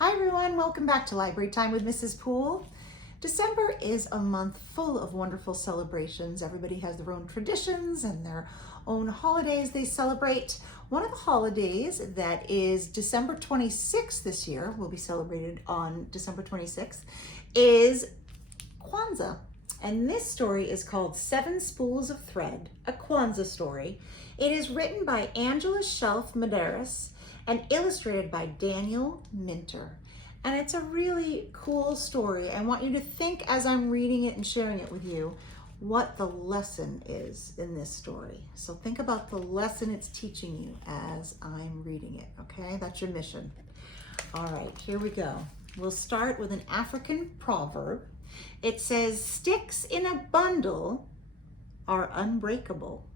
Hi everyone, welcome back to Library Time with Mrs. Poole. December is a month full of wonderful celebrations. Everybody has their own traditions and their own holidays they celebrate. One of the holidays that is December 26th this year, will be celebrated on December 26th, is Kwanzaa. And this story is called Seven Spools of Thread, a Kwanzaa story. It is written by Angela Shelf Medearis and illustrated by Daniel Minter. And it's a really cool story. I want you to think as I'm reading it and sharing it with you what the lesson is in this story. So think about the lesson it's teaching you as I'm reading it, okay? That's your mission. All right, here we go. We'll start with an African proverb. It says, "Sticks in a bundle are unbreakable."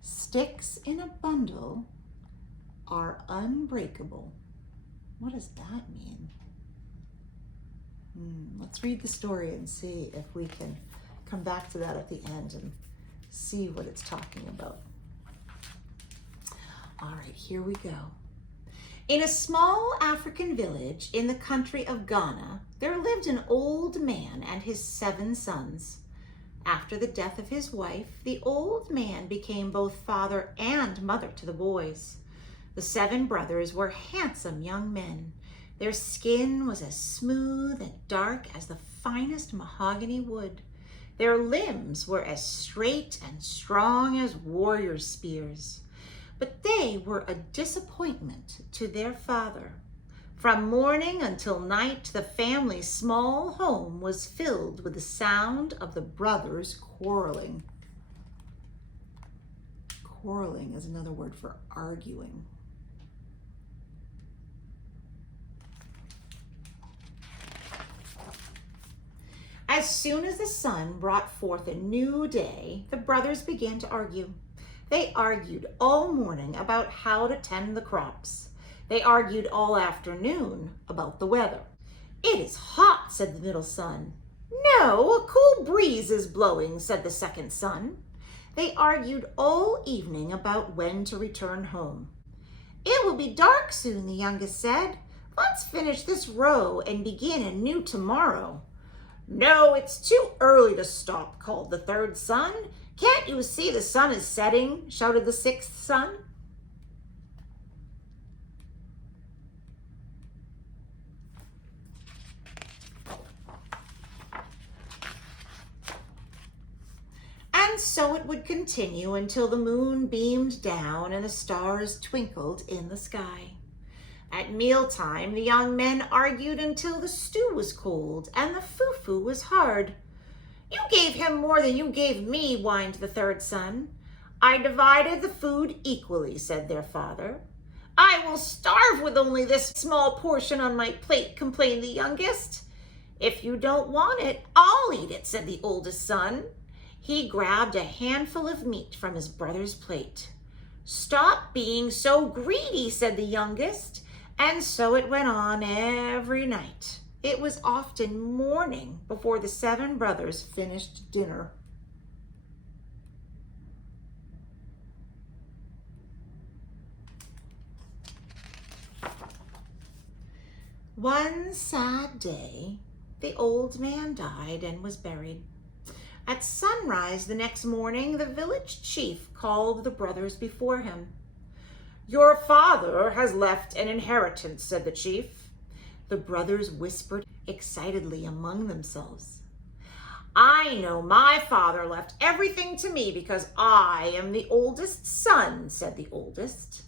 Sticks in a bundle are unbreakable. What does that mean? Let's read the story and see if we can come back to that at the end and see what it's talking about. All right, here we go. In a small African village in the country of Ghana, there lived an old man and his 7 sons. After the death of his wife, the old man became both father and mother to the boys. The 7 brothers were handsome young men. Their skin was as smooth and dark as the finest mahogany wood. Their limbs were as straight and strong as warriors' spears. But they were a disappointment to their father. From morning until night, the family's small home was filled with the sound of the brothers quarreling. Quarreling is another word for arguing. As soon as the sun brought forth a new day, the brothers began to argue. They argued all morning about how to tend the crops. They argued all afternoon about the weather. "It is hot," said the middle son. "No, a cool breeze is blowing," said the second son. They argued all evening about when to return home. "It will be dark soon," the youngest said. "Let's finish this row and begin anew tomorrow." "No, it's too early to stop," called the third son. "Can't you see the sun is setting?" shouted the sixth son. And so it would continue until the moon beamed down and the stars twinkled in the sky. At mealtime, the young men argued until the stew was cold and the fufu was hard. "You gave him more than you gave me," whined the third son. "I divided the food equally," said their father. "I will starve with only this small portion on my plate," complained the youngest. "If you don't want it, I'll eat it," said the oldest son. He grabbed a handful of meat from his brother's plate. "Stop being so greedy," said the youngest. And so it went on every night. It was often morning before the 7 brothers finished dinner. One sad day, the old man died and was buried. At sunrise the next morning, the village chief called the brothers before him. "Your father has left an inheritance," said the chief. The brothers whispered excitedly among themselves. "I know my father left everything to me because I am the oldest son," said the oldest.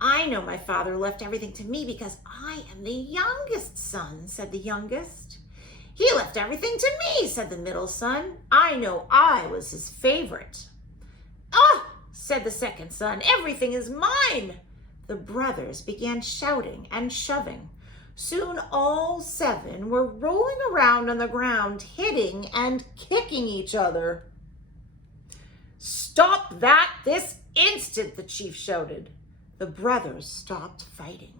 "I know my father left everything to me because I am the youngest son," said the youngest. "He left everything to me," said the middle son. "I know I was his favorite." "Ah!" said the second son, "everything is mine." The brothers began shouting and shoving. Soon all 7 were rolling around on the ground, hitting and kicking each other. "Stop that this instant," the chief shouted. The brothers stopped fighting.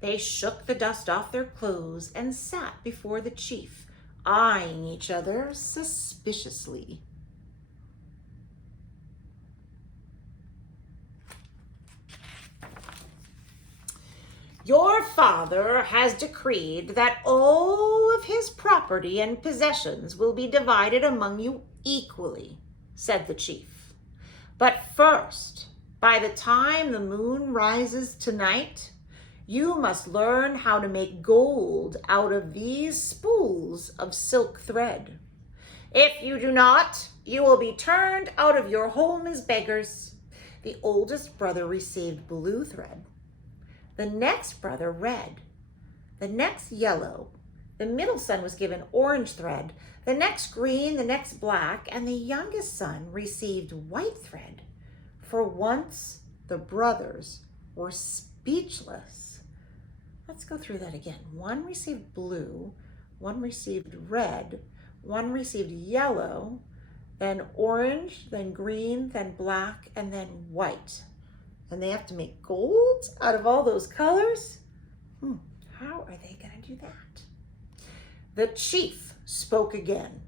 They shook the dust off their clothes and sat before the chief, eyeing each other suspiciously. Your father has decreed that all of his property and possessions will be divided among you equally, said the chief. But first, by the time the moon rises tonight, you must learn how to make gold out of these spools of silk thread. If you do not, you will be turned out of your home as beggars. The oldest brother received blue thread. The next brother red. The next yellow. The middle son was given orange thread. The next green, the next black, and the youngest son received white thread. For once, the brothers were speechless. Let's go through that again. One received blue, one received red, one received yellow, then orange, then green, then black, and then white. And they have to make gold out of all those colors? How are they going to do that? The chief spoke again.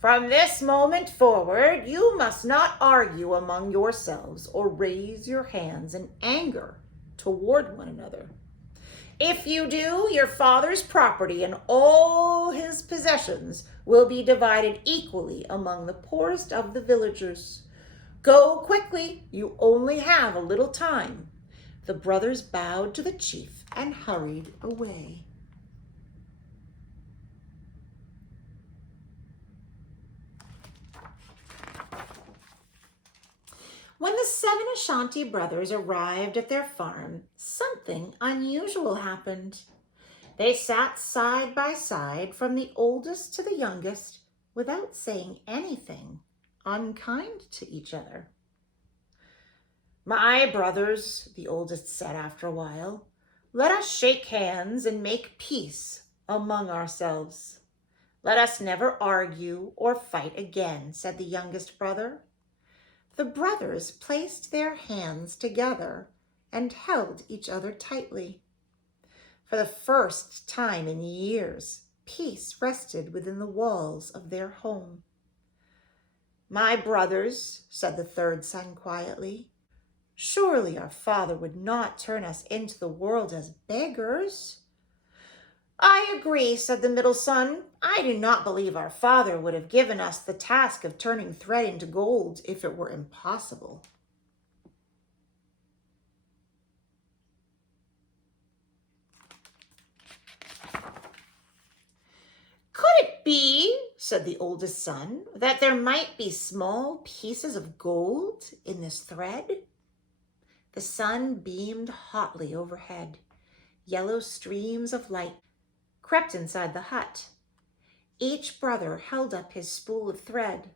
From this moment forward, you must not argue among yourselves or raise your hands in anger toward one another. If you do, your father's property and all his possessions will be divided equally among the poorest of the villagers. Go quickly, you only have a little time. The brothers bowed to the chief and hurried away. When the 7 Ashanti brothers arrived at their farm, something unusual happened. They sat side by side from the oldest to the youngest without saying anything unkind to each other. My brothers, the oldest said after a while, let us shake hands and make peace among ourselves. Let us never argue or fight again, said the youngest brother. The brothers placed their hands together and held each other tightly. For the first time in years, peace rested within the walls of their home. My brothers, said the third son quietly, surely our father would not turn us into the world as beggars. I agree, said the middle son. I do not believe our father would have given us the task of turning thread into gold if it were impossible. Could it be, said the oldest son, that there might be small pieces of gold in this thread? The sun beamed hotly overhead. Yellow streams of light crept inside the hut. Each brother held up his spool of thread.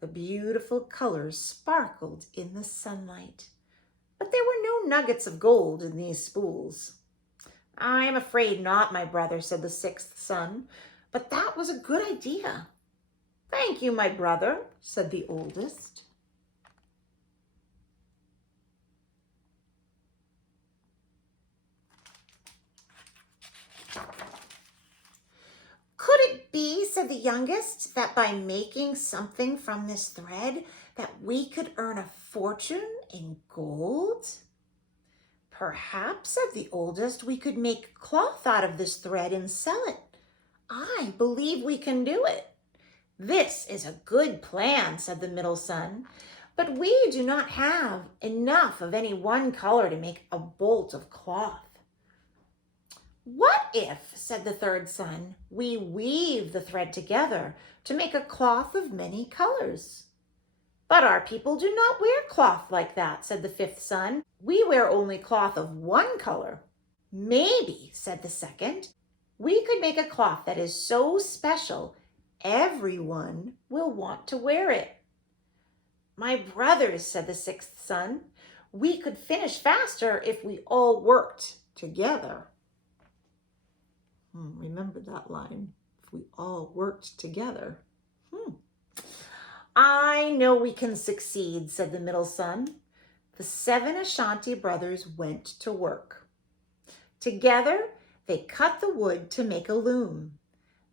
The beautiful colors sparkled in the sunlight, but there were no nuggets of gold in these spools. I am afraid not, my brother, said the sixth son, but that was a good idea. Thank you, my brother, said the oldest. Could it be, said the youngest, that by making something from this thread that we could earn a fortune in gold? Perhaps, said the oldest, we could make cloth out of this thread and sell it. I believe we can do it. This is a good plan, said the middle son, but we do not have enough of any one color to make a bolt of cloth. What if, said the third son, we weave the thread together to make a cloth of many colors? But our people do not wear cloth like that, said the fifth son. We wear only cloth of one color. Maybe, said the second, we could make a cloth that is so special everyone will want to wear it. My brothers, said the sixth son, we could finish faster if we all worked together. Remember that line, if we all worked together. I know we can succeed, said the middle son. The 7 Ashanti brothers went to work. Together, they cut the wood to make a loom.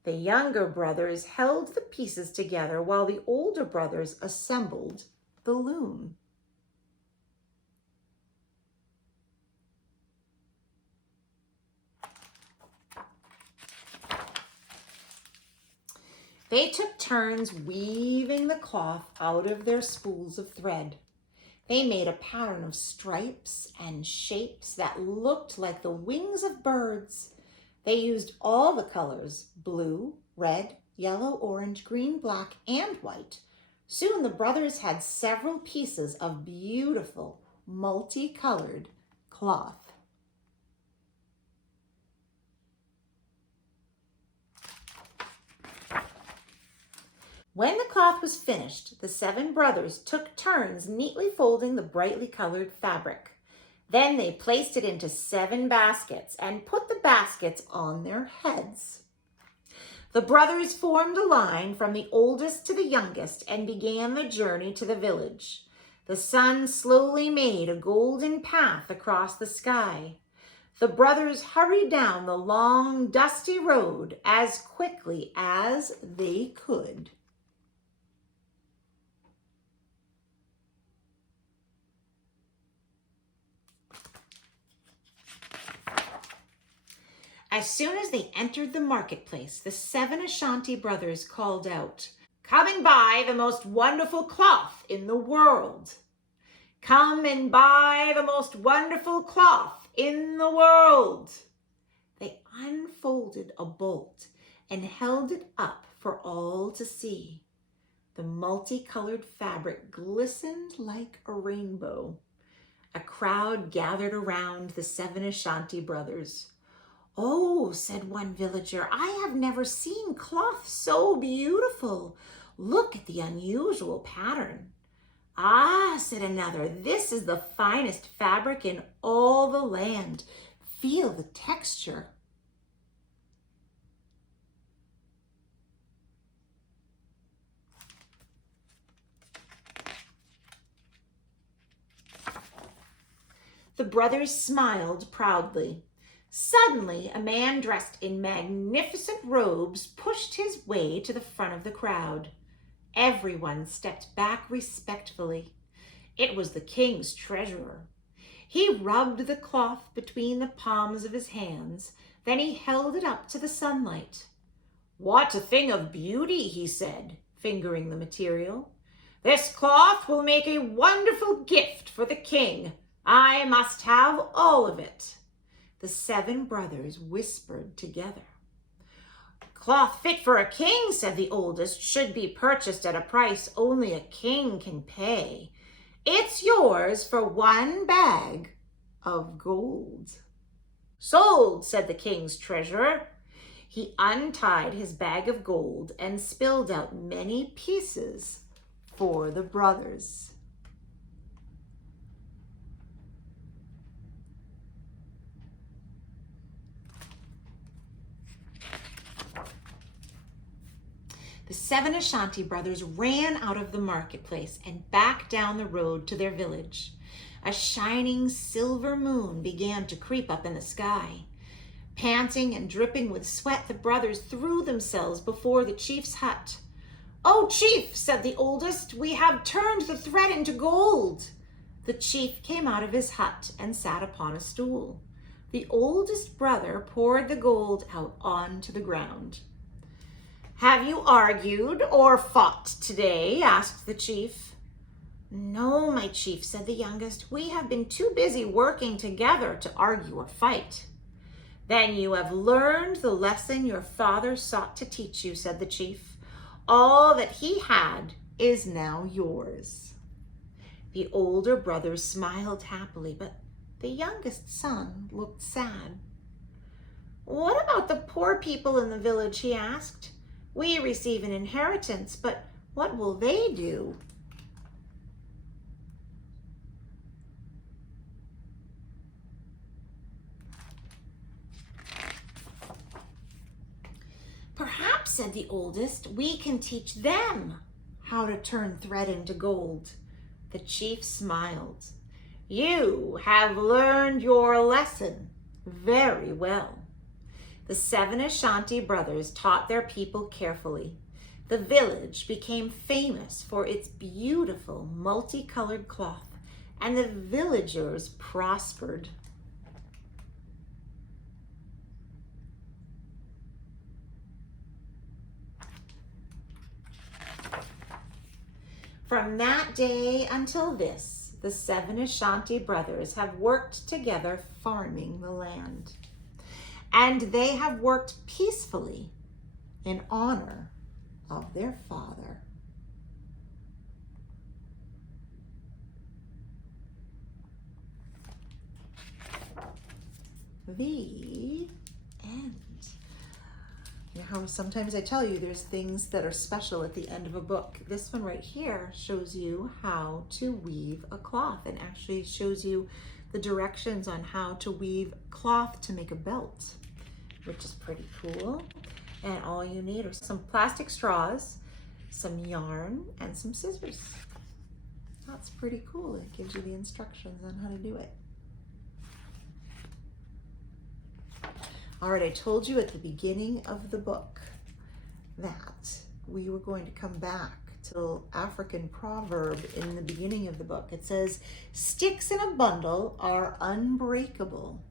The younger brothers held the pieces together while the older brothers assembled the loom. They took turns weaving the cloth out of their spools of thread. They made a pattern of stripes and shapes that looked like the wings of birds. They used all the colors, blue, red, yellow, orange, green, black, and white. Soon the brothers had several pieces of beautiful, multicolored cloth. When the cloth was finished, the 7 brothers took turns neatly folding the brightly colored fabric. Then they placed it into 7 baskets and put the baskets on their heads. The brothers formed a line from the oldest to the youngest and began the journey to the village. The sun slowly made a golden path across the sky. The brothers hurried down the long, dusty road as quickly as they could. As soon as they entered the marketplace, the 7 Ashanti brothers called out, "Come and buy the most wonderful cloth in the world. Come and buy the most wonderful cloth in the world." They unfolded a bolt and held it up for all to see. The multicolored fabric glistened like a rainbow. A crowd gathered around the 7 Ashanti brothers. "Oh," said one villager, "I have never seen cloth so beautiful. Look at the unusual pattern." "Ah," said another, "this is the finest fabric in all the land. Feel the texture." The brothers smiled proudly. Suddenly, a man dressed in magnificent robes pushed his way to the front of the crowd. Everyone stepped back respectfully. It was the king's treasurer. He rubbed the cloth between the palms of his hands, then he held it up to the sunlight. "What a thing of beauty," he said, fingering the material. "This cloth will make a wonderful gift for the king. I must have all of it." The 7 brothers whispered together. "Cloth fit for a king," said the oldest, "should be purchased at a price only a king can pay. It's yours for 1 bag of gold." "Sold," said the king's treasurer. He untied his bag of gold and spilled out many pieces for the brothers. The 7 Ashanti brothers ran out of the marketplace and back down the road to their village. A shining silver moon began to creep up in the sky. Panting and dripping with sweat, the brothers threw themselves before the chief's hut. "Oh, chief," said the oldest, "we have turned the thread into gold." The chief came out of his hut and sat upon a stool. The oldest brother poured the gold out onto the ground. "Have you argued or fought today?" asked the chief. "No, my chief," said the youngest. "We have been too busy working together to argue or fight." "Then you have learned the lesson your father sought to teach you," said the chief. "All that he had is now yours." The older brother smiled happily, but the youngest son looked sad. "What about the poor people in the village?" he asked. "We receive an inheritance, but what will they do?" "Perhaps," said the oldest, "we can teach them how to turn thread into gold." The chief smiled. "You have learned your lesson very well." The 7 Ashanti brothers taught their people carefully. The village became famous for its beautiful multicolored cloth, and the villagers prospered. From that day until this, the 7 Ashanti brothers have worked together farming the land. And they have worked peacefully in honor of their father. The end. You know how sometimes I tell you there's things that are special at the end of a book. This one right here shows you how to weave a cloth and actually shows you the directions on how to weave cloth to make a belt, which is pretty cool. And all you need are some plastic straws, some yarn, and some scissors. That's pretty cool. It gives you the instructions on how to do it. All right, I told you at the beginning of the book that we were going to come back to the African proverb in the beginning of the book. It says, "Sticks in a bundle are unbreakable."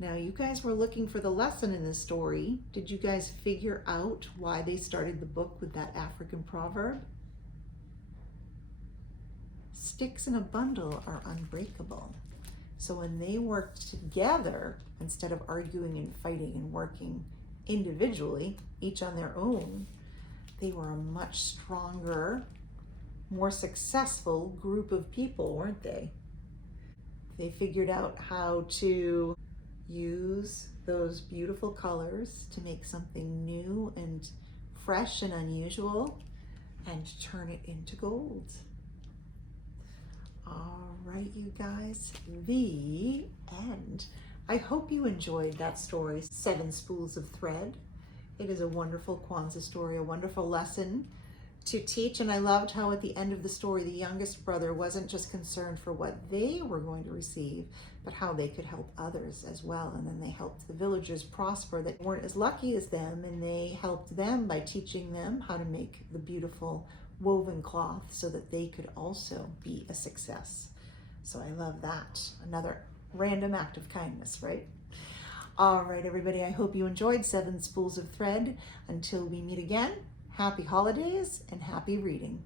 Now, you guys were looking for the lesson in this story. Did you guys figure out why they started the book with that African proverb? Sticks in a bundle are unbreakable. So when they worked together, instead of arguing and fighting and working individually, each on their own, they were a much stronger, more successful group of people, weren't they? They figured out how to use those beautiful colors to make something new and fresh and unusual and turn it into gold. All right, you guys, the end. I hope you enjoyed that story, 7 Spools of Thread. It is a wonderful Kwanzaa story, a wonderful lesson to teach. And I loved how at the end of the story, the youngest brother wasn't just concerned for what they were going to receive, but how they could help others as well. And then they helped the villagers prosper that weren't as lucky as them, and they helped them by teaching them how to make the beautiful woven cloth so that they could also be a success. So I love that. Another random act of kindness, right? All right, everybody, I hope you enjoyed 7 Spools of Thread. Until we meet again, happy holidays and happy reading.